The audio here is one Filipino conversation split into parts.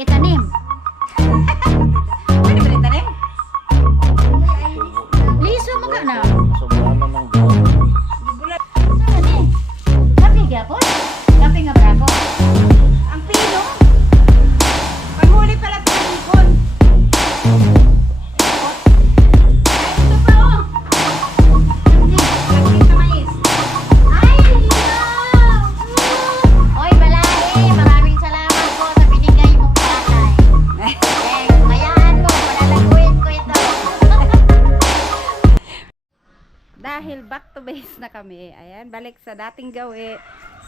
kami itanim. Pwede ba itanim? Liso mo ka na. Sobrang ng buwan. Ano eh? Kapi gyapon? Kapi nga brako? Ang pino? Panghuli pala ito ng ikon. Ay, ito pa oh. Hindi, lagkit na mais. Ay, wow! Oy, Balay, maraming salamat po sa binigay mong palay. Hayaan mo, palalaguin ko ito. Dahil back to base na kami, ayan, balik sa dating gawi.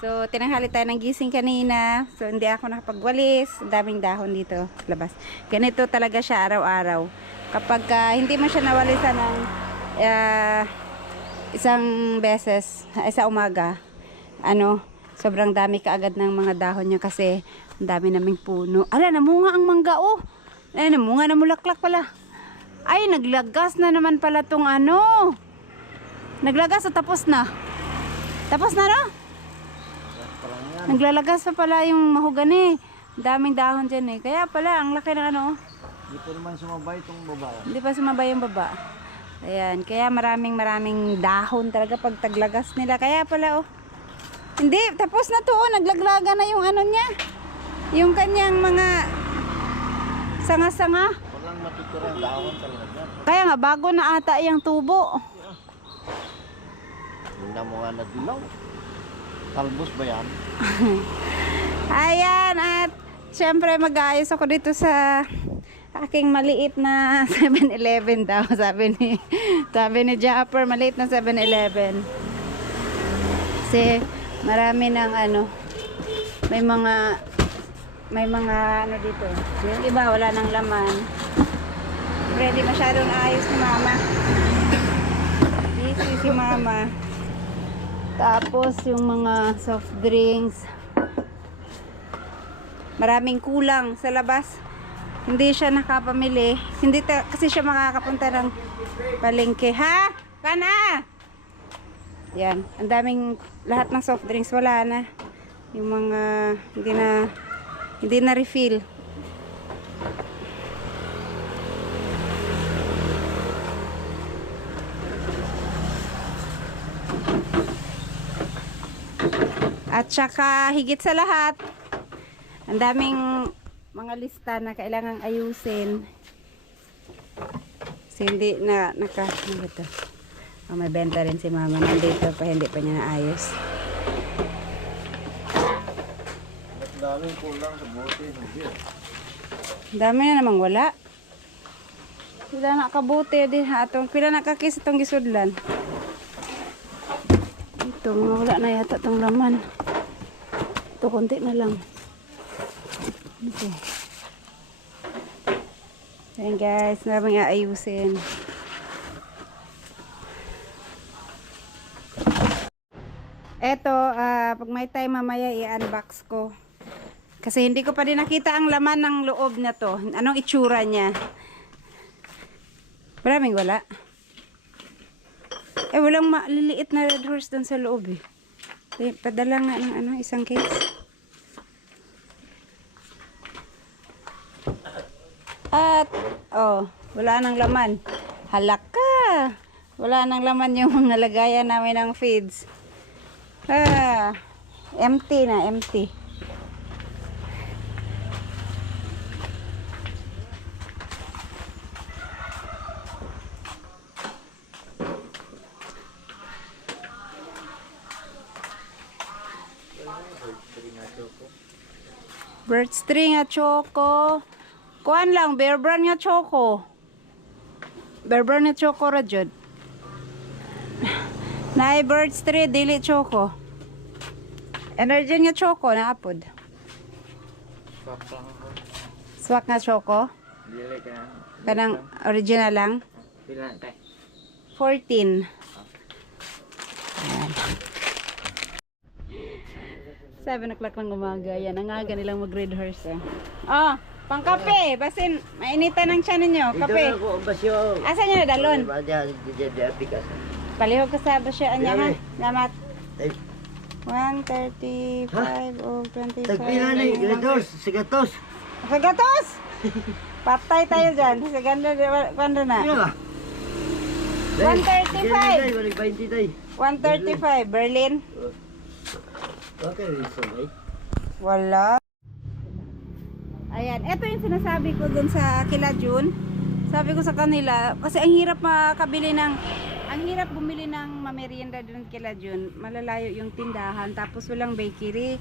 So, tinanghali tayo ng gising kanina. So, hindi ako nakapagwalis. Ang daming dahon dito sa labas. Ganito talaga siya araw-araw. Kapag hindi mo siya nawalisan ng isang beses, sa umaga, sobrang dami kaagad ng mga dahon niya kasi ang dami naming puno. Ala, namunga ang mangga, oh. Ay, namunga na mulaklak pala. Ay, naglagas na naman pala tong Naglagas o tapos na? Tapos na, no? Naglalagas pa pala yung mahogani. Daming dahon dyan eh. Kaya pala, ang laki ng Hindi pa naman sumabay itong baba. Hindi pa sumabay yung baba. Ayan. Kaya maraming dahon talaga pag taglagas nila. Kaya pala, oh. Hindi, tapos na to, oh. Naglaglaga na yung niya. Yung kanyang mga sanga-sanga. Walang matitirang dahon sa lagyan. Kaya nga, bago na ata yung tubo. Hindi mo nga nadilaw. Talbos ba yan? Ayan, at syempre mag-aayos ako dito sa aking maliit na 7-Eleven daw, sabi ni Japper, maliit na 7-Eleven. Kasi marami ng may mga dito. Yung iba wala nang laman. Ready masyadong ayos ni mama. Busy si mama. Tapos yung mga soft drinks, maraming kulang sa labas. Hindi siya nakapamili. Kasi siya makakapunta ng palengke. Ha? Kana? Yan. Ang daming, lahat ng soft drinks wala na. Yung mga hindi na refill. At saka higit sa lahat, ang daming mga lista na kailangang ayusin. Kasi hindi na may benta rin si mama. Nandito pa, hindi pa niya naayos. Mas daming kulang sa bote ng beer. Ang dami na namang wala. Pila nakabuti din ha. Pila nakakis itong gisudlan. Ito, mga wala na yata itong laman. Ito, konti na lang. Ito. Ayan guys, maraming aayusin. Ito, pag may time mamaya i-unbox ko. Kasi hindi ko pa din nakita ang laman ng loob na to. Anong itsura niya. Maraming wala. Walang maliliit na red horse doon sa loob eh. Padala nga ng isang case. At, wala nang laman. Halaka! Wala nang laman yung mga lagayan namin ng feeds. Empty na, empty. Birch tree nga choco. Kuan lang, Bear Brand nga choco. Bear Brand nga choco ra jud. Naay birch tree dili choco. Energy nga choco na apod. Swak lang ako. Swak nga choco. Dili ka. Kanang original lang. Pila tayo? 14. Ayan. 7 o'clock ng umaga. Yan, ang aga nilang mag-red horse. Pangkape. Basin, mainitan ng tiyan ninyo. Kape. Ito ako, basyo. Asa nyo na dalon? Diapikas. Palihog ka sa basyo niya ha. Salamat. Ay, 135 o 25. tagpila na yung gatos, sigatos. Sa gatos! Patay tayo dyan. Sa ganda, kwando na? Ano ba? 135. Balik 20 tay. 135. Berlin. Okay, reason eh. Wala. Ayan, ito yung sinasabi ko dun sa kila June. Sabi ko sa kanila, kasi ang hirap bumili ng mamerienda dun kila June. Malalayo yung tindahan, tapos walang bakery.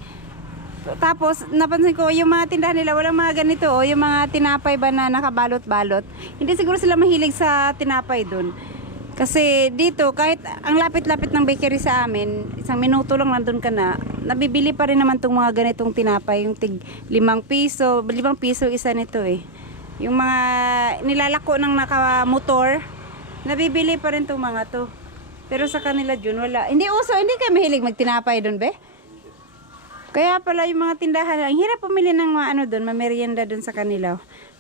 Tapos, napansin ko, yung mga tindahan nila, walang mga ganito, yung mga tinapay ba na nakabalot-balot. Hindi siguro sila mahilig sa tinapay dun. Kasi dito, kahit ang lapit-lapit ng bakery sa amin, isang minuto lang nandun ka na, nabibili pa rin naman tong mga ganitong tinapay, yung tig 5 piso, 5 piso isa nito eh. Yung mga nilalako ng nakamotor, nabibili pa rin tong mga to. Pero sa kanila Jun, wala. Hindi uso, hindi kayo mahilig magtinapay dun, be? Kaya pala yung mga tindahan, ang hirap pumili ng mga ano dun, mamerienda dun sa kanila.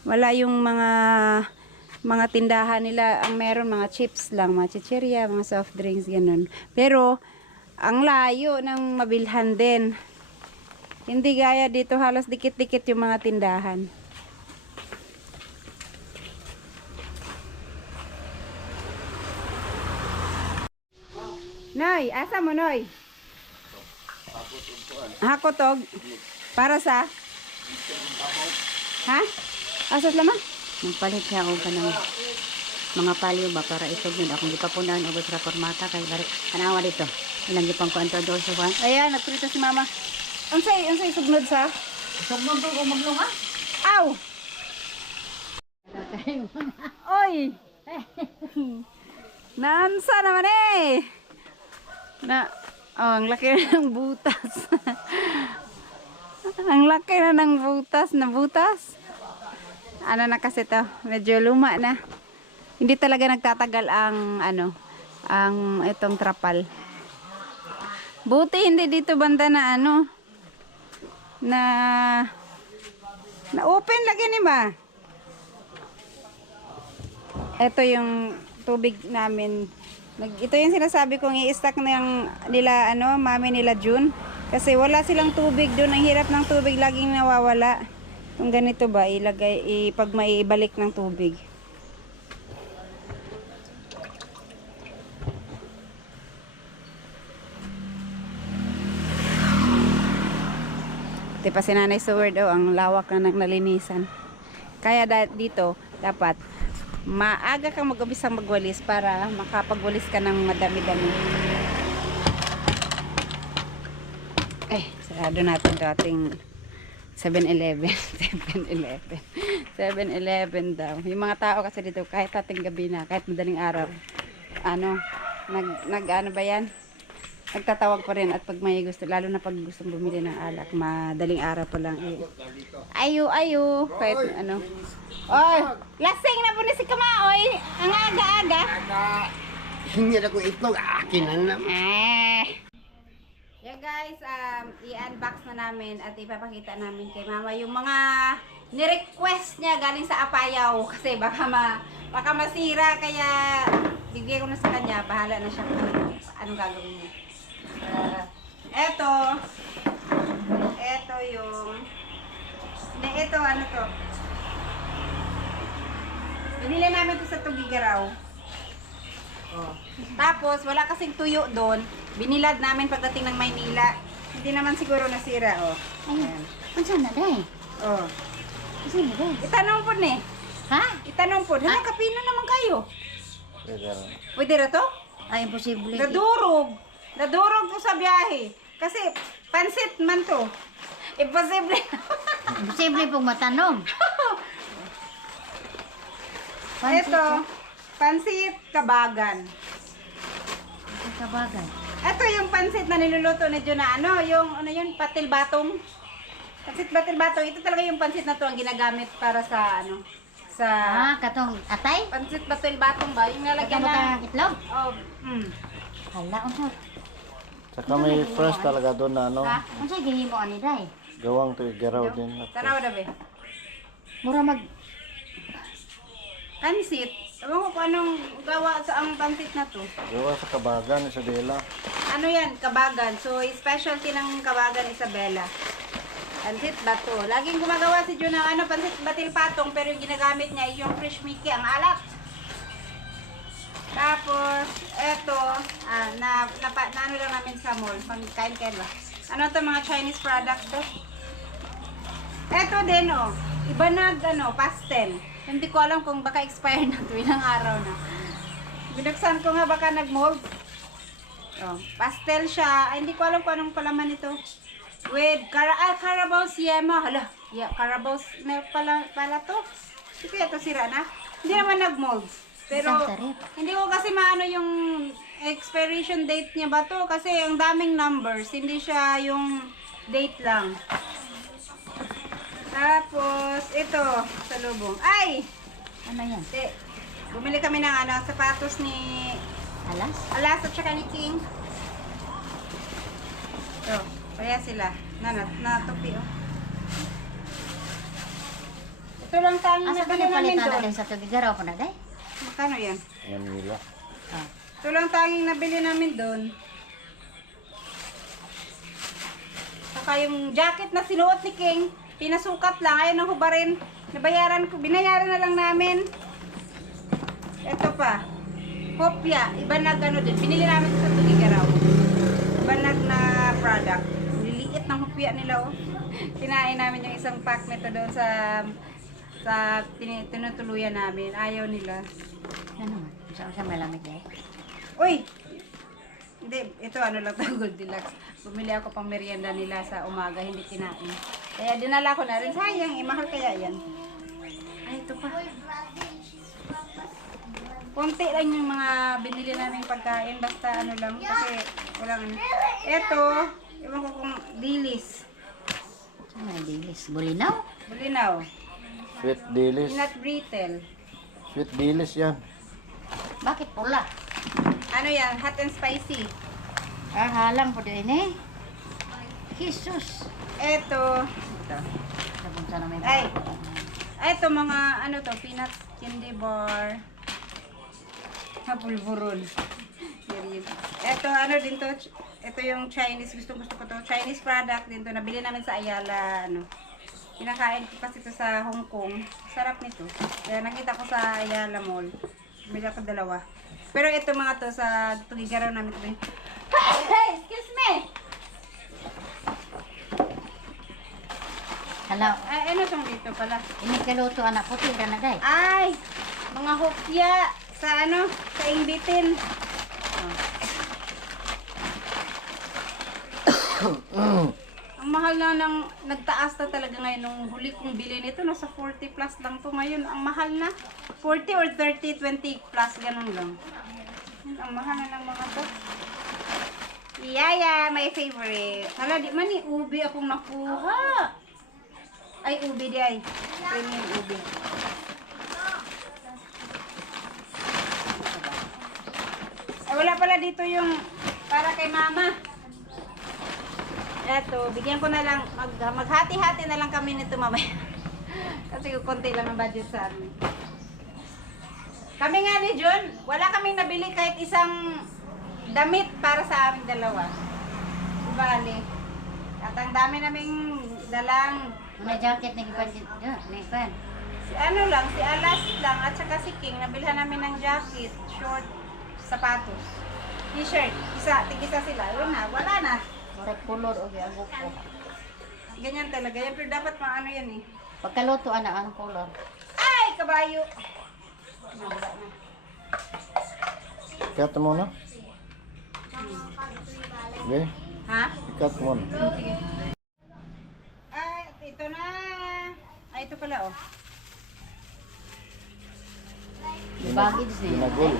Wala yung mga tindahan nila, ang meron mga chips lang, mga chichirya, mga soft drinks, ganun. Pero, ang layo ng mabilhan din. Hindi gaya dito, halos dikit-dikit yung mga tindahan. Noy, asa mo, Noy? Hakotog. Para sa? Ha? Asas laman? Magpalit siya o kanang mga palyo ba para isog yun akong gipapunan o sa formata kay bari anawa dito ilang gipang kuanto do sa kuan. Ayan, nagprito si mama. Unsay sugnod sa? Sugnod ko o maglunga. Aw! Oy! Nansa naman eh! Ang laki na ng butas. Ang laki na ng butas. Ano na kasi to? Medyo luma na. Hindi talaga nagtatagal ang itong trapal. Buti hindi dito banda na na open lagi ni ba? Ito yung tubig namin. Ito yung sinasabi kong i-stack nila mami nila June. Kasi wala silang tubig doon. Ang hirap ng tubig, laging nawawala. Kung ganito ba, pag maibalik ng tubig. Di pa si Nanay Seward, ang lawak na ng nalinisan. Kaya dito, dapat maaga kang mag-umbisang magwalis para makapagwalis ka ng madami-dami. Sarado natin ito ating 7-Eleven. 7-Eleven daw. Yung mga tao kasi dito, kahit ating gabi na, kahit madaling araw, ba yan? Nagtatawag pa rin at pag may gusto, lalo na pag gustong bumili ng alak, madaling araw pa lang ayo, kahit Oy, lasing na po ni si Kamaoy. Ang aga-aga. Hindi na ko itlog, akin na. Yeah guys, i-unbox na namin at ipapakita namin kay Mama yung mga ni-request niya galing sa Apayaw kasi baka masira, kaya bigay ko na sa kanya, bahala na siya kung anong gagawin niya. Ito binili namin ito sa Tugigaraw. Tapos wala kasing tuyo doon, binilad namin pagdating ng Maynila. Hindi naman siguro nasira. Ayan. Unsa na day? Unsa na day? Itanong po ni. Ha? Itanong po. Hala, kapino naman kayo? Pwede ra to? Ay imposible. Nadurog to sa biyahe. Kasi pansit man to. Imposible. Imposible pong matanom. Ito, pansit kabagan. Kabagan. Ito yung pansit na niluluto ni Juna. Yung patil batong. Pansit patil batong. Ito talaga yung pansit na to ang ginagamit para sa Katong atay? pansit patil batong ba? Yung nalagyan Katong ng itlog? Mm. Hala, unsa? Saka may fresh talaga doon na Ha? Unsa gihimo ani day? gawang Tugigaraw din. Tanaw na be. Mura mag Pansit. Ewan ko kung anong gawa sa ang pansit na to. Gawa sa Kabagan, Isabela. Ano yan? Kabagan. So, specialty ng Kabagan Isabela. Pansit bato. Laging gumagawa si Jun ng ano, pansit batil patong, pero yung ginagamit niya ay yung fresh Mickey, ang alat. Tapos, eto, na ano lang namin sa mall, pang kain-kain ba? Ano to, mga Chinese product to? Eto din, oh. Iba na, ano, pastel. Hindi ko alam kung baka expire na to, ilang araw na. Binuksan ko nga baka nag-mold. Oh, pastel siya. Ay, hindi ko alam kung anong palaman ito. With Carabao Siema. Hala, yeah, Carabao na pala to. Hindi kaya ito sira na. Hindi naman nag-mold. Pero, hindi ko kasi maano yung expiration date niya ba to. Kasi ang daming numbers. Hindi siya yung date lang. Tapos, ito, sa lubong. Ay! Ano yan? Bumili kami ng ano, sapatos ni Alas? Alas at saka ni King. Ito, kaya sila. Natupi, oh. Ito lang tanging Asa ka nabili na namin palitan doon. natin sa tugigaraw po na day? Magkano yan? Manila. Ah. Ito lang tanging nabili namin doon. Saka yung jacket na sinuot ni King, pinasukat lang, ayaw nang hubarin. Binayaran na lang namin. Ito pa. Kopya, iba ano din. Binili namin sa Tugigaraw. Iba na product. Liliit ng kopya nila, oh. Kinain namin yung isang pack nito doon sa tinutuluyan namin. Ayaw nila. Ano? Sa malamig day? Uy! Hindi, ito ano lang to, Goldilocks. Bumili ako pang merienda nila sa umaga, hindi kinain. Kaya dinala ko na rin. Sayang, mahal kaya yan. Ay, ito pa. Konti lang yung mga binili namin pagkain, basta ano lang, kasi walang ano. Ito, ewan ko kung dilis. Ano yung dilis? Bulinaw? Bulinaw. Sweet dilis. Peanut brittle. Sweet dilis yan. Bakit pula? Ano yan? Hot and spicy. Halang po din eh. Jesus! Ito. Sabon sana may Ay. Ito mga ano to, peanut candy bar. Napulburon. Ito ano din to, ito yung Chinese, gusto ko to, Chinese product din to, nabili namin sa Ayala, ano. Pinakain ko kasi ito sa Hong Kong. Sarap nito. Kaya nakita ko sa Ayala Mall. Bili ako dalawa. Pero ito mga to sa Tugigaraw namin to. Hey, excuse me. Hala, Ay, ano tong dito pala? inikaluto anak puti ka na day. Ay, mga hopya sa ano, sa ingbitin. Ang mahal na ng nagtaas na talaga ngayon nung huli kong bilhin ito, nasa 40 plus lang to ngayon. Ang mahal na 40 or 30, 20 plus ganun lang. Ang mahal na ng mga to. Yaya, my favorite. Hala, di man ni ubi akong nakuha. Ay, ubi di ay. Premium ubi. Ay, wala pala dito yung para kay mama. Eto, bigyan ko na lang, maghati-hati na lang kami nito mamaya. Kasi konti lang ang budget sa amin. Kami nga ni Jun, wala kaming nabili kahit isang damit para sa aming dalawa. Bali. At ang dami naming dalang May jacket na ipan dito. May ipan. si ano lang, si Alas lang at saka si King, nabilhan namin ng jacket, short, sapatos, t-shirt, tig-isa sila. Yun na, wala na. Murag kulor o giagok ko. Ganyan talaga yan, pero dapat maano yan eh. Pagkaluto anak, anong kulor? Ay, kabayo! Wala na. Ikat mo na. Okay. Ha? Ikat mo na. Sige. Ay, ito na. Ay, ito pala oh. Baggage niya. Pinagol.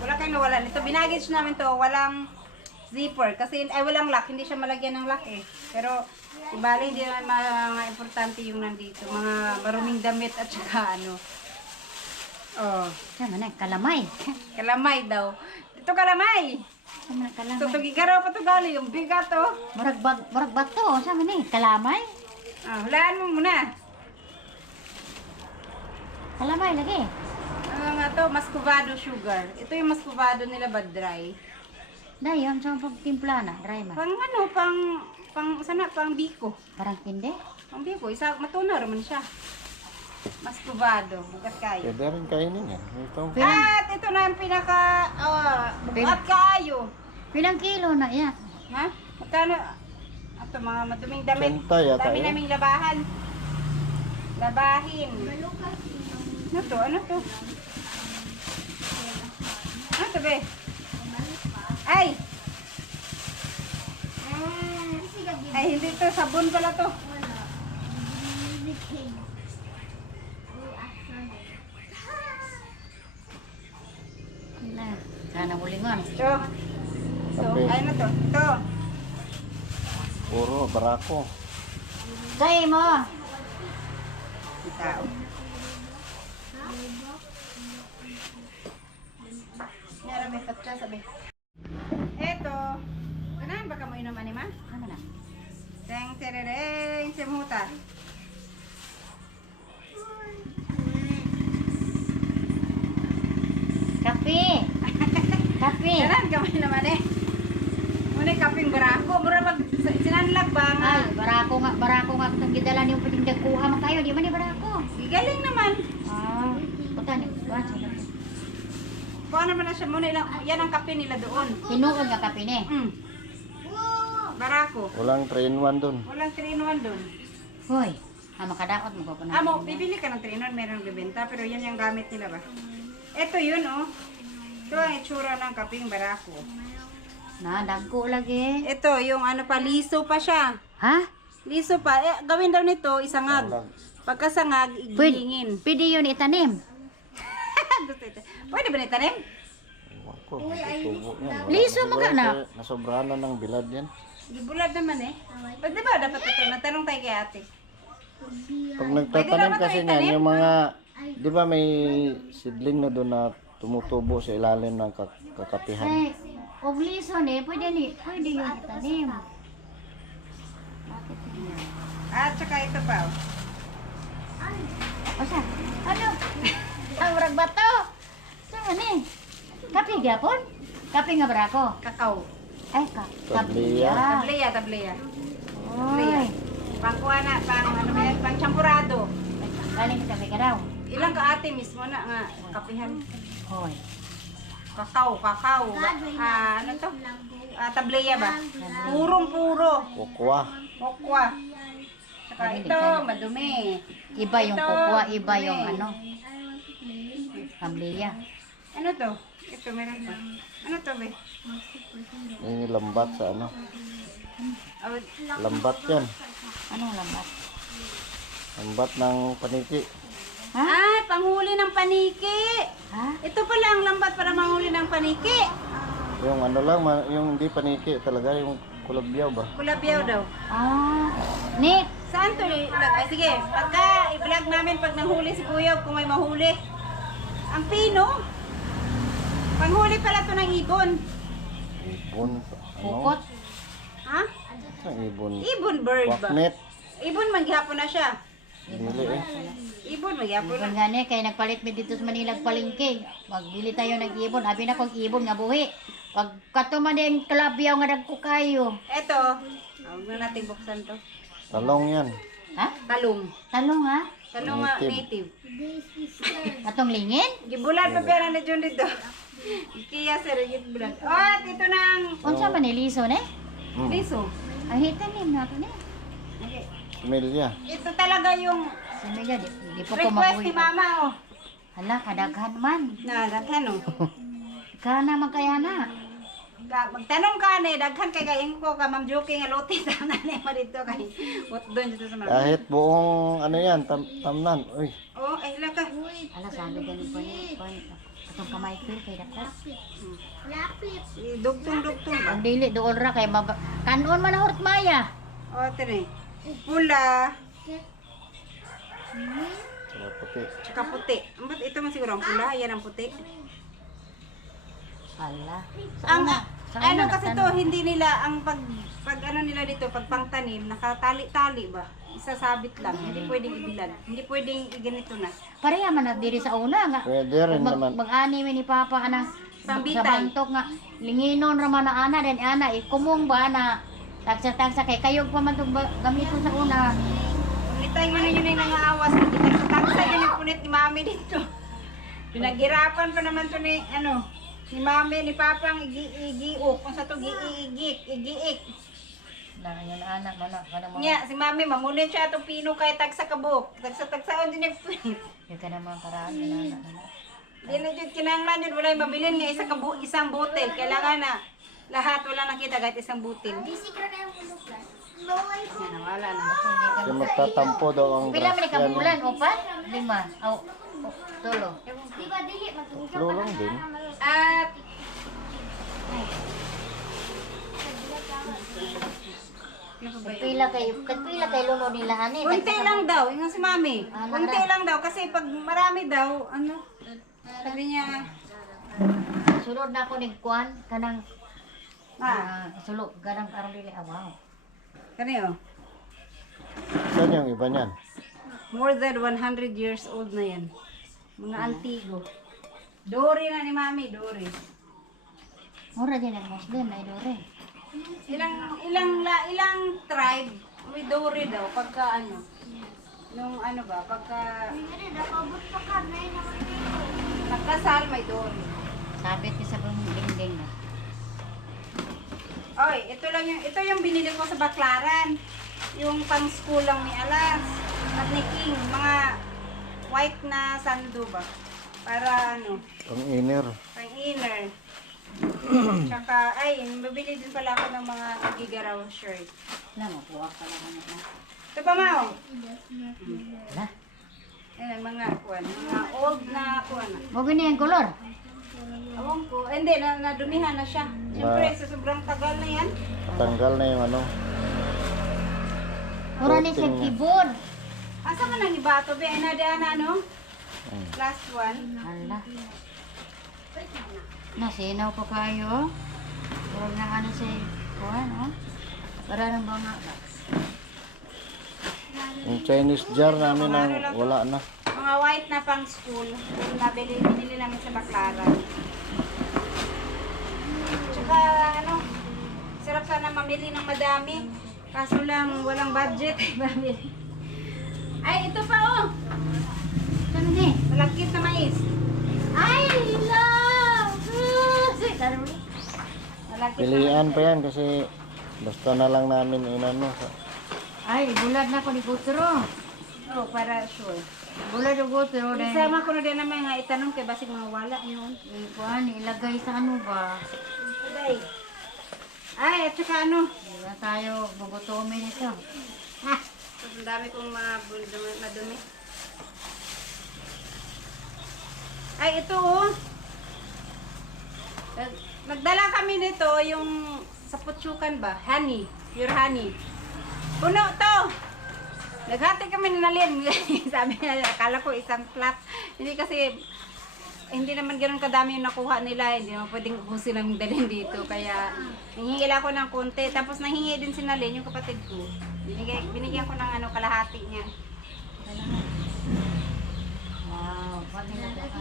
Wala kayong nawalan. Ito, binagage namin to. Walang zipper. Kasi, ay, walang lock. Hindi siya malagyan ng lock eh. Pero, ibali, hindi naman mga importante yung nandito. Mga maruming damit at saka ano. Oh. Sama na, kalamay. Kalamay daw. Dito kalamay. Sama na kalamay. Tutugigaraw pa to gali. Yung bigat oh. Murag bato. Sama na, kalamay. Ah, hulaan mo muna. Kalamay lagi. Ano nga to? Muscovado sugar. Ito yung muscovado nila ba dry? Dayon, sa pagtimpla na, dry man. Pang ano, pang pang biko. Parang kinde. Pang biko, isa matunaw naman siya. Mas kubado, bugat kayo. Pwede rin kainin yan. Ito. At ito na yung pinaka, bugat kayo. Pilang kilo na yan? Ha? Magkano? Ito mga maduming damit. Senta yata Dami yan. naming labahan. Labahin. Ano to? Ano to? Ano to, be? Ay! Ay, hindi to. Sabon pala to. Na. Sana hulingon. Ito. So, Okay. ay na to. Ito. Puro barako. Say mo. Tao. Meron may patsa sabi. Eto. Ganahan ba ka mo inom anima? Ano na? Teng terereng semuta. Kape. Kape. Ganahan ka mo inom ani? Muna kaping barako. Mura mag sinanlag ba nga? Ay, barako nga itong gidala niyo pwedeng dagkuha man kayo. Di man ni barako. Galing naman. Ah, puta ni. Kuha naman na siya muna ilang. Yan ang kape nila doon. Tinuod nga kape ni. Barako. Walang 3-in-1 dun. Walang 3-in-1 doon. Hoy, makadaot mo ko na. Mo, bibili ka ng 3-in-1, meron bibenta, pero yan yung gamit nila ba? Ito yun, oh. Ito ang itsura ng kaping barako. Na, dagko lagi. Ito, yung ano pa, liso pa siya. Ha? Liso pa. Gawin daw nito, isangag. Pagkasangag, igingin. Pwede yun itanim. Pwede ba nitanim? Ako, tubo yan. Liso mo ka na. Nasobrahan na ng bilad yan. Gibulad naman eh. Pwede ba dapat ito? Natanong tayo kay ate. Pag nagtatanim kasi niyan, yung mga, di ba may seedling na doon na tumutubo sa ilalim ng kakapihan. Ay, og liso ni, pwede yun itanim. At saka ito pa, oh. O siya, ano? Ang murag bato. Saan ni? Kape gyapon? Kape nga barako. Kakao. Ay, Tableya. Tableya, tableya. Oy. Pangkuha na, ano ba yan? Pang champurado. Galing sa ka daw. Ilang ka ate mismo na nga, kapihan. Hoy. Kakao. Ano to? Tableya ba? Purong-puro. Kukwa. Mokwa. Saka ito, madumi. Iba yung Ito, kukwa, iba madumi. yung ano. Pamilya. Ano to? Ito, meron pa. Ano to, be? Yung lambat sa ano. Oh, Lambat yan. Anong lambat? Lambat ng paniki. Ay, panghuli ng paniki. Ha? Ito pala ang lambat para manghuli ng paniki. Yung ano lang, yung hindi paniki talaga, yung kulabyaw ba? Kulabyaw daw. Ah. Nick. Saan to? Ay, sige, pagka i-vlog namin pag nanghuli si Kuya kung may mahuli. Ang pino. Panghuli pala to ng ibon. Ibon. Ano? Pukot. Ha? Ang ibon. Ibon bird ba? Waknet. Ibon maghapon na siya. Dili eh. Ibon maghapon Ibon na. gani, kaya nagpalit mi dito sa Manila palengke. Magbili tayo ng ibon. Abi na kong ibon nga buhi. Pag katuman yung kalabyaw nga dagko kayo. Eto. Huwag na natin buksan to. Talong yan. Ha? Talong. Talong ha? Talong nga Native. native. Atong lingin? Gibulan pa pera na dyan dito. Kaya sir, gibulan. Oh, ito na ang Unsa man ni liso ne? liso. Ay tanim na to ne. Okay. Milya. Ito talaga yung Sino ya di po ko request ni mabuhi. mama, oh. Hala kadaghan man. Na, daghan, oh. Kana man kaya na. Magtanong ka ni, daghan kay kaing ko ka, Ma'am Joking, aluti, tanan ni mo dito kay what doon dito sa mga. Kahit buong ano yan, tamnan. Uy. Oh, ay hila ka. Hala sabi gani pa ni. Atong kamay ko kay dako. Dugtong-dugtong ba? Ang dili doon ra kay kanon man hurt maya. Oh, tini. Pula, Sila puti. tsaka puti. Ambot ito man siguro ang pula, yan ang puti. Hala. Ang Saan ano na kasi to, nagtanong? hindi nila ang pag ano nila dito, pag pangtanim, nakatali-tali ba? Isasabit lang, hindi pwedeng ibilad. Hindi pwedeng iganito na. Pareha man na diri sa una nga. Pwede rin naman. Mag-ani mi ni Papa ana Pambitay. sa bantok nga linginon ra man na ana den ana ikumong ba na Tagsa-tagsa kay kayog pa man itong gamit ko sa una. Unitay man ninyo na yung nangawas. Kitagsa yun yung punit ni mami dito. Pinaghirapan pa naman to ni, ni mami, ni papang igiok. Kung sa to, igiik. Na, yan anak, mana, mga. Nga, si mami, mamunit siya itong pino kay tagsa kabuk. Tagsa-tagsaon din yung punit. Yung ka naman karaan, anak. Di na dyan kinanglan yun, wala yung mabilin nga isang butil. Kailangan na lahat, wala nakita kahit isang butil. Yan, wala na. Kasi magtatampo daw ang Pila man grasya ikabulan, upat? 5. Aw, 3. Tatlo lang din. At, Pila kay luno nila ani. kunti lang daw, yung si mami. Ah, Kunti nara. lang daw, kasi pag marami daw, sabi niya, Sulod na ako ni Kwan, kanang sulod, kanang aron dili awaw. kaniyo, Saan yung iba niyan? more than 100 years old na yan. Mga antigo. Dori na ni mami, Dori. Mura din ang Muslim, ay dore. Ilang tribe, may Dori daw, pagka nung pagka nagkasal may Dori. Sabit ka sa dingding na. Oy, ito yung binili ko sa Baklaran. Yung pang school lang ni Alas at ni King, mga white na sando ba? Para Pang inner. pang inner. Tsaka, mabili din pala ako ng mga gigaraw shirt. Wala mo, buwak ka lang anak na. Ito pa, Mao. Wala. Ayan, mga old na kuwan. Mo gani ang kolor. Awang ko, hindi, nadumihan na siya. Siyempre, sa sobrang tagal na yan. Tanggal na yung Mura ni sa keyboard. Asa ka nang iba to, be? Last one. Hala. Nasinaw pa kayo. Huwag na ano sa kuwan, oh. Para ng mga Yung Chinese jar namin ang wala na. Mga white na pang school. Yung binili namin sa Baklaran. Tsaka, sarap sana mamili ng madami. Kaso lang, walang budget. Mamili. Ay, ito pa, oh! Ano ni? Malagkit na mais. Ay, love! Malagkit na Pilihan mais. pa yan kasi basta na lang namin Ay, bulad na ko ni Gutro. Oh, para sure. Bulad o Gutro. Isama ko na din naman nga itanong kay basig mga wala yun. Kuhan, ilagay sa ano ba? Aday. Ay, at saka Hindi na tayo gugutomin ito. Ha! Ang dami kong madumi. Ay, ito oh. Nagdala kami nito yung sa Putsukan ba? Honey. Pure honey. Puno to! Naghati kami ni Nalin. Sabi niya, akala ko isang flat. Hindi naman ganoon kadami yung nakuha nila. Hindi naman pwedeng ubusin lang dalhin dito. Kaya, nangingi ako ng konti. Tapos nangingi din si Nalin, yung kapatid ko. Binigyan ko ng kalahati niya. Wow, pati na ito.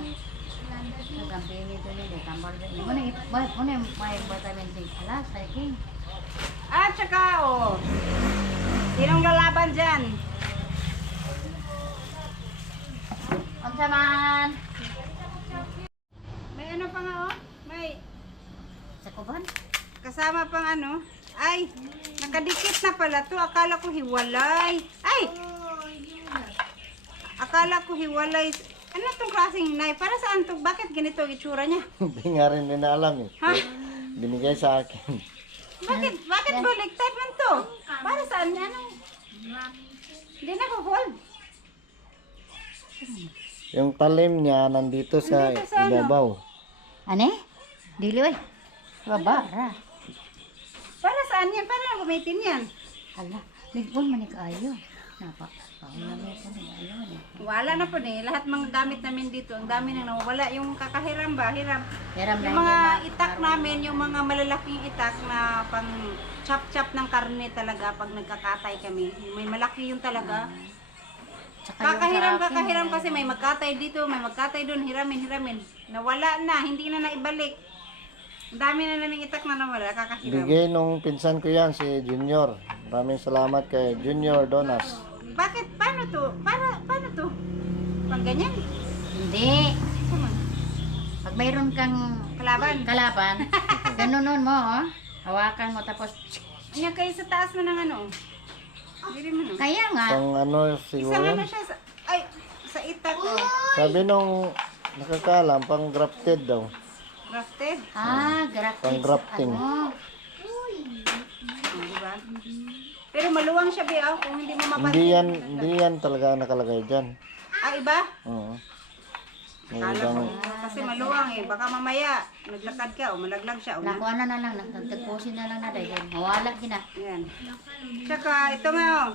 Nagkampin ito nila. Tambal rin. Muna yung may vitamin C. Alas, ay king. At saka, sinong lalaban dyan? Ang saman. May pa nga, may Sa kuban? kasama pang ay, nakadikit na pala to. Akala ko hiwalay. Ay! Akala ko hiwalay. Ano tong klaseng knife? Para saan to? Bakit ganito ang itsura niya? Hindi nga rin nila alam eh. Ha? Binigay sa akin. Bakit baliktad man to? Para saan niya? Hindi na hold. Yung talim niya nandito sa Nandito sa ibabaw. Ane? Dili oy. Babara. Para saan yan? Para gamitin yan? Hala, ligon man ayo. Napa. Paunamay ko ni ayo ni. Wala na po lahat mga gamit namin dito. Ang dami nang nawawala. Yung kakahiram ba? Hiram. Hiram Yung mga itak namin, yung mga malalaking itak na pang chop-chop ng karne talaga pag nagkakatay kami. May malaki yung talaga. Kakahiram kasi may magkatay dito, may magkatay doon, hiramin. Nawala na, hindi na naibalik. Ang dami na naming itak na nawala, kakahilaw. Bigay nung pinsan ko yan, si Junior. Maraming salamat kay Junior Donas. Bakit? Paano to? Paano to? Pang ganyan? Hindi. Ano? Pag mayroon kang Kalaban? kalaban, ganunon mo, oh. Hawakan mo tapos, Ano kayo sa taas mo ng ano? Dili mo no? kaya nga. Pang ano siguro Isang yan. ano siya sa... Ay! Sa itak oh. Sabi nung nakakalam, pang grafted daw. Grafted. Grafting. Pang-grafting. Ano? Oh, diba? Pero maluwang siya, Biaw, kung hindi mo mapansin. Hindi yan talaga nakalagay dyan. Ah, iba? Oo. May Kala ibang, ko. Kasi maluwang eh. Baka mamaya, naglakad ka o malaglag siya. O na. Nakuha na lang, nagtagpusin na lang na dahil mawala gina. Yan. Tsaka, ito nga oh.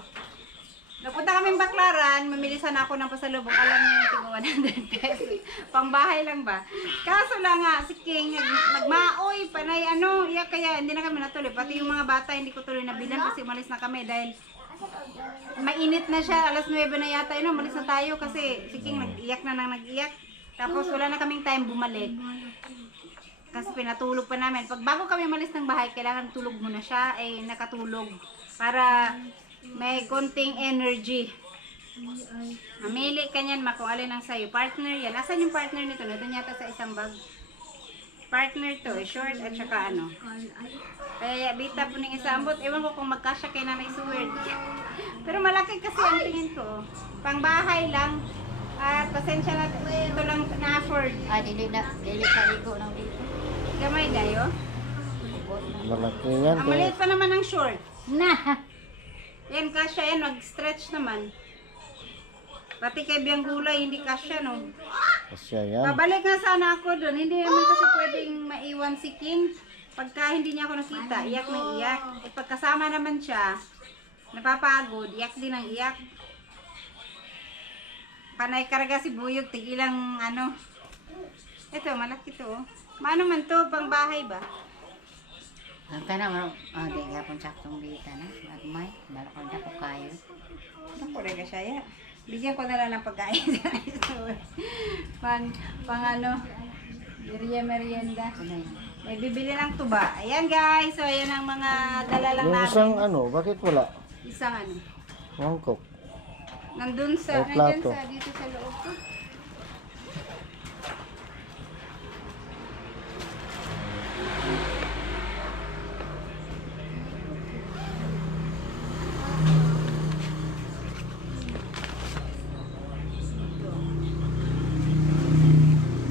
Napunta kaming Baklaran, mamilisan ako ng pasalubong. Alam niyo yung tingin 100 pesos. Pangbahay lang ba? Kaso lang nga, si King, nagmaoy, panay ano, iya kaya hindi na kami natuloy. Pati yung mga bata, hindi ko tuloy nabilan kasi umalis na kami dahil mainit na siya, alas 9 na yata, umalis na tayo kasi si King nag-iyak na nang nag-iyak. Tapos wala na kaming time bumalik. Kasi pinatulog pa namin. Pag bago kami umalis ng bahay, kailangan tulog muna siya, ay nakatulog. Para may konting energy. Mamili ka niyan, kung alin ang sa'yo. Partner yan. Asan yung partner nito? Nandun yata sa isang bag. Partner to, short at saka ano. Kaya bita po ng isa ambot. Ewan ko kung magkasya kay Nanay Suwerd. Pero malaki kasi ang tingin ko. Pangbahay lang. At pasensya na, ito lang na-afford. Dili ka iko lang dito. Gamay dayo. malaki yan. Ang maliit pa naman ang short. Na! Yan, kasya yan. Mag-stretch naman. Pati kay Biyang Gulay, hindi kasya, no? Kasya yan. Babalik nga sana ako doon. Hindi naman kasi pwedeng maiwan si King. Pagka hindi niya ako nakita, iyak na iyak. E pagkasama naman siya, napapagod, iyak din ang iyak. Panay karga si Buyog, tigilang ano. Ito, malaki to. Oh. Maano man to, pang bahay ba? Ang kana di gapon saktong bita na. Agmay, balakon na ko kayo. Ako rin ka siya, ya. Bigyan ko na lang ng pagkain. pang ano, merienda. Ano yun? May bibili ng tuba. Ayan guys, so ayan ang mga dala lang Yung namin. isang ano, bakit wala? Isang ano. Mangkok. Nandun sa, Ay, plato. dito sa loob ko.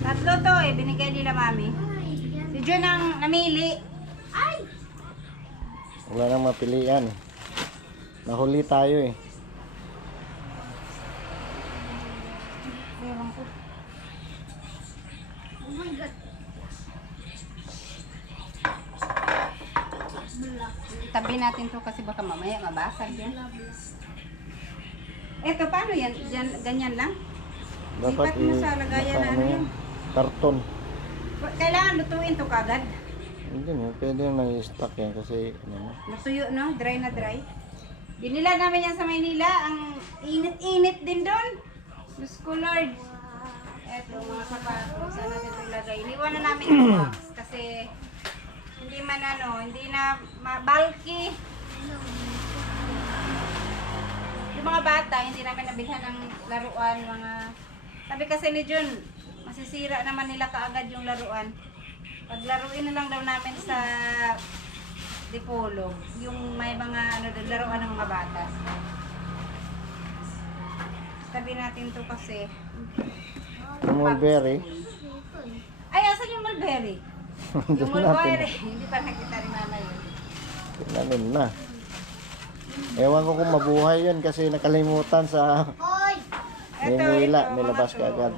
Tatlo to eh, binigay nila mami. Si Jun ang namili. Wala nang mapilian. Nahuli tayo eh. Ewan ko. Tabi natin to kasi baka mamaya mabasag yan. Eto, paano yan? Ganyan lang? Dapat Lipat mo sa lagayan na ano yun. karton. Kailangan lutuin to kagad. Hindi mo, pwede may stock yan kasi ano, Natuyo, no? Dry na dry. Binila namin yan sa Maynila. Ang init-init din doon. Diyos ko, Lord. Eto, mga sapatos. Saan natin ito ilagay? Iniwan na namin yung box. Kasi, hindi man ano, hindi na bulky. Yung mga bata, hindi namin nabilhan ng laruan. Sabi kasi ni Jun, masisira naman nila kaagad yung laruan. Paglaruin na lang daw namin sa Dipolo, yung may mga ano doon, laruan ng mga bata. Tabi natin to kasi. mulberry. Ay, asan yung mulberry? Yung Doon mulberry. natin. Hindi pa nakita ni mama yun. Tingnan na. Ewan ko kung mabuhay yun kasi nakalimutan sa Manila. Nilabas ka agad.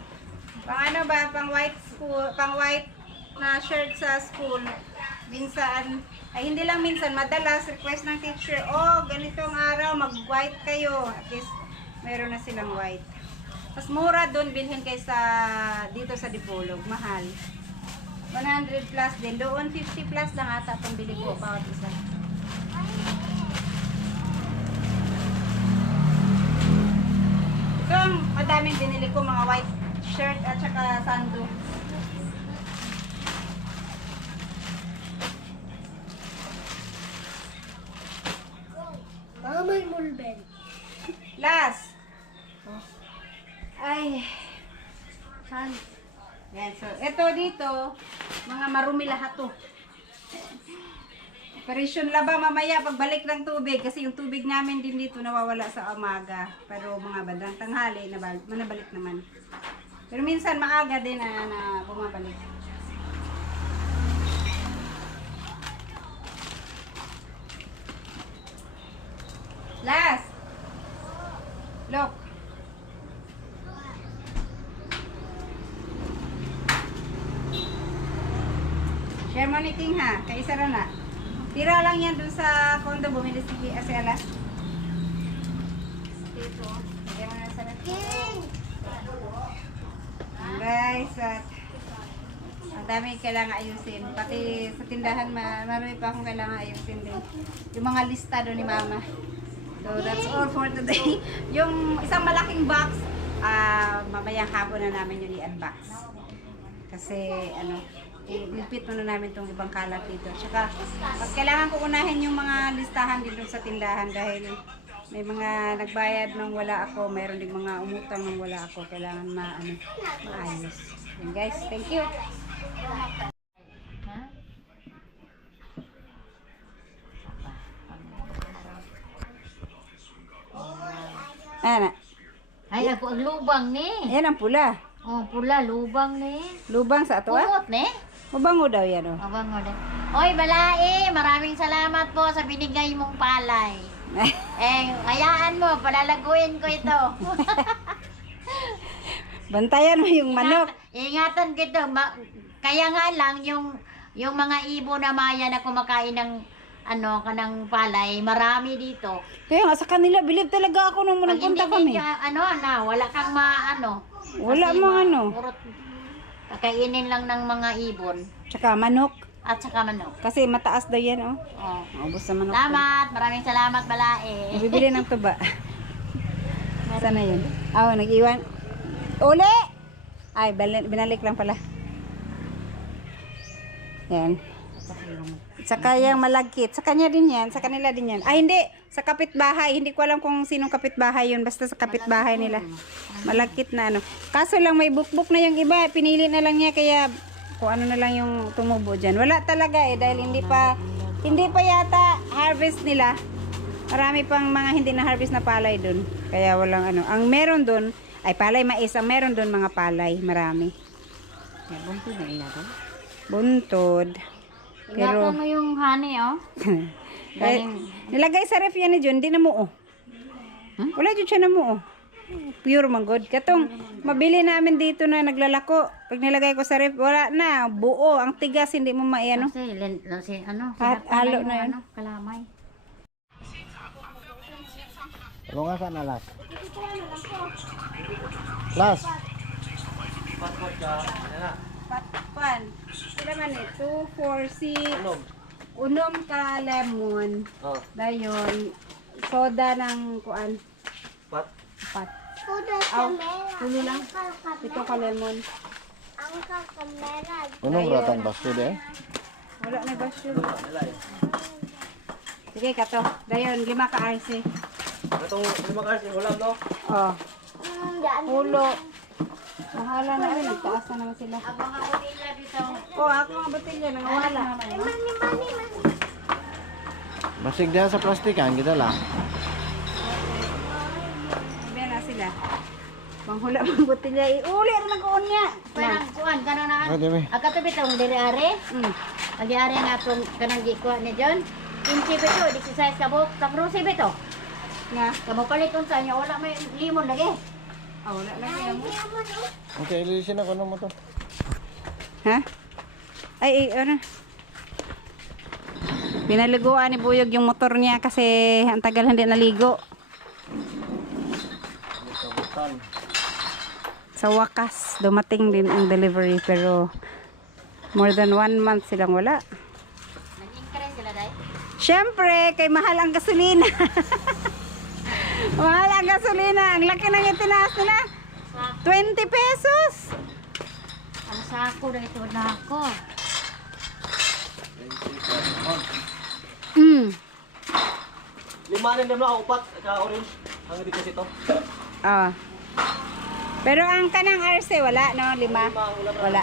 Pang ano ba, pang white school, pang white na shirt sa school. Minsan, ay hindi lang minsan, madalas request ng teacher, oh, ganitong araw, mag-white kayo. At least, meron na silang white. Mas mura doon bilhin kaysa dito sa Dipolog. Mahal. 100 plus din. Doon 50 plus lang ata itong bili ko bawat isa. Ito ang madaming binili ko, mga white shirt at saka sando. Saan? Yan, so ito dito, mga marumi lahat to. Operation laba mamaya pagbalik ng tubig kasi yung tubig namin din dito nawawala sa umaga. Pero mga bandang tanghali, manabalik naman. Pero minsan maaga din na bumabalik. Last! Look! Share mo ni King ha, kaisa ra na. Tira lang yan dun sa condo, bumili si Asiala. Dito, lagyan mo na sa King! Guys, at ang dami kailangan ayusin. Pati sa tindahan, marami pa akong kailangan ayusin din. Yung mga lista doon ni Mama. So, that's all for today. Yung isang malaking box, mamayang hapon na namin yun i-unbox. Kasi, ilipit muna namin itong ibang kalat dito. Tsaka, pag kailangan ko unahin yung mga listahan dito sa tindahan dahil may mga nagbayad nang wala ako, mayroon din mga umutang nang wala ako. Kailangan maayos. Yun guys, thank you. Ano? Ay, ako ang lubang ni. Yan ang pula. Oh, pula, lubang ni. Lubang sa ato ah? Kumot ni. Mabango daw yan oh. Abang mo din. Oy, Balai, maraming salamat po sa binigay mong palay. Hayaan mo, palalaguin ko ito. Bantayan mo yung manok. Ingatan ko ito. Kaya nga lang, yung mga ibo na maya na kumakain ng kanang palay, marami dito. Kaya nga sa kanila, believe talaga ako nung Pag nagpunta hindi kami. wala kang Wala Kasi mga ano. Kakainin lang ng mga ibon. Tsaka manok. At saka manok. Kasi mataas daw yan oh. Oh. Ubus sa manok. Salamat! Maraming salamat, Balai. Bibili ng tuba. Sana yun? Nag-iwan. Uli! Ay, binalik lang pala. Yan. Saka yung malagkit. Sa kanya din yan. Sa kanila din yan. Ay, hindi. Sa kapitbahay. Hindi ko alam kung sinong kapitbahay yun. Basta sa kapitbahay nila. Malagkit na ano. Kaso lang may bukbuk na yung iba. Pinili na lang niya kaya kung ano na lang yung tumubo dyan. Wala talaga dahil hindi pa yata harvest nila. Marami pang mga hindi na harvest na palay dun. Kaya walang ano. Ang meron dun ay palay mais. Ang meron dun mga palay. Marami. Buntod na ilagay. Buntod. Pero Ingatan mo yung honey, oh. nilagay sa ref yan ni John, di na mo Wala dyan siya na mo Pure manggod. Katong mabili namin dito na naglalako. Pag nilagay ko sa ref, wala na. Buo. Ang tigas, hindi mo maiano. Kasi, Halo na yun. Kalamay. Ano nga sana last? Last. Patpan. Sila man 2, 4, 6. Unom ka lemon. Oh. Dayon. Soda ng kuan. Pat. Pat. Aw, Tulo lang. Ito ka lemon. ang kakamera. Unong ratang basto de? Wala na ba siya? Sige ka to. Dayon, 5 ka RC. Itong 5 kasi ulam, no? Oh. Yan. Ulo. Bahala na rin. Nagtaas na naman sila. Ang mga bodila dito. Oh, ako nga botilya. Nangawala. Mani. Basig diha sa plastikan, kita lang. Sabi na sila. Manghula mga botilya. Uli rin ang kuon niya. Parang kuan, gano'n na. Ay, dimi. Ang katubit ang diri-ari. Ang diri-ari na itong kanang gikuha ni John. 15 bito, 16 kabuk. Takrusi bito. Nga. Kamu palit sa niya, wala may limon lagi. Oh, wala lang kaya mo. Okay, ilisin ako mo to. Ha? Ay, ano? Pinaliguan ni Buyog yung motor niya kasi ang tagal hindi naligo. Kabutan. Sa wakas, dumating din ang delivery pero more than 1 month silang wala. Nag-increase sila dahil. Siyempre, kay mahal ang gasolina. Mahal ang gasolina. Ang laki ng itinaas nila. 20 pesos. Ang sako na ito na ako. Mm. 5 na naman ako, upat, at orange. Ang dito ito. Ah. Pero ang kanang RC wala, no? 5? Wala.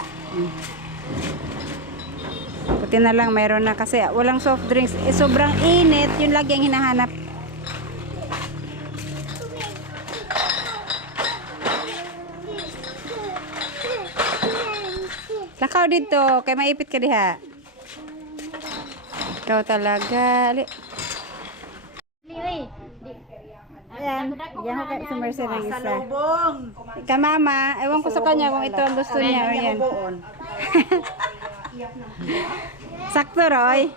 Buti na lang mayroon na kasi walang soft drinks. Eh, sobrang init, yun lagi ang hinahanap. Lakaw dito, kay maipit ka diha. Ikaw talaga. Ayan, yan ko kay sumerse ng isa. Ika mama, ewan ko sa kanya kung ito ang gusto niya. Ayan. Sakto, Roy.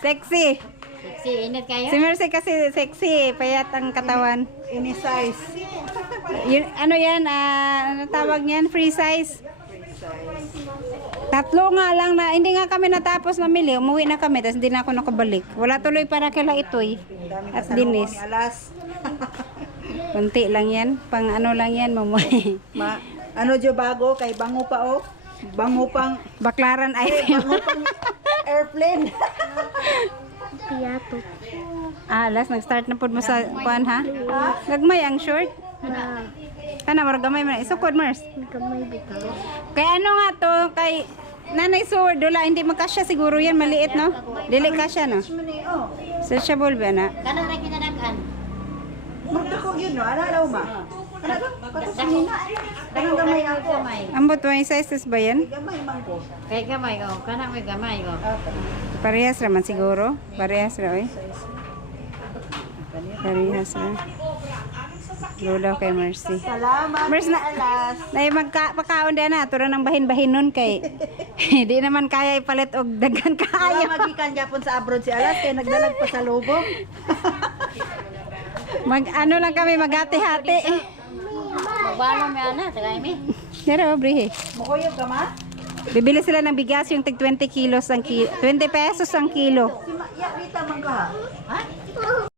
Sexy. Si init kayo? Si Mercy kasi sexy, payat ang katawan. Any size. Yun, ano yan, ano tawag niyan? Free size. Tatlo nga lang na, hindi nga kami natapos mamili. Umuwi na kami, tapos hindi na ako nakabalik. Wala tuloy para kila itoy. At Dinis. Alas. Kunti lang yan. Pang ano lang yan, mamuhay. Ano jo bago kay bango pa oh. Bango pang Baklaran ay. airplane. Alas, nag-start na po mo sa kuan ha? Gagmay ang short. Kana mara gamay man isukod Mars. Kay ano nga to kay Nanay Sword wala hindi magkasya siguro yan maliit no. Dili kasya no. Searchable ba na? Kanang ra kinadagan. Magdako yun no. Ana daw ma. Kanang gamay ako. Ambot may sizes ba yan? Gamay man ko. Kay gamay oh, kanang may gamay oh. Parehas raman siguro. Parehas ra oy. Parehas ra. Go daw kay Mercy. Salamat. Mercy na Alas. na magpakaon din na tura ng bahin-bahin nun kay di naman kaya ipalit og daghan Ayaw kaayo. magikan gyapon sa abroad si Alas kay nagdalag pa sa lubong. Mag ano lang kami magati-hati. Magbalo mi ana tagay mi. Pero brihe. Mukuyog ka ma? Bibili sila ng bigas yung tig 20 kilos ang 20 pesos ang kilo. Si Rita man ka ha?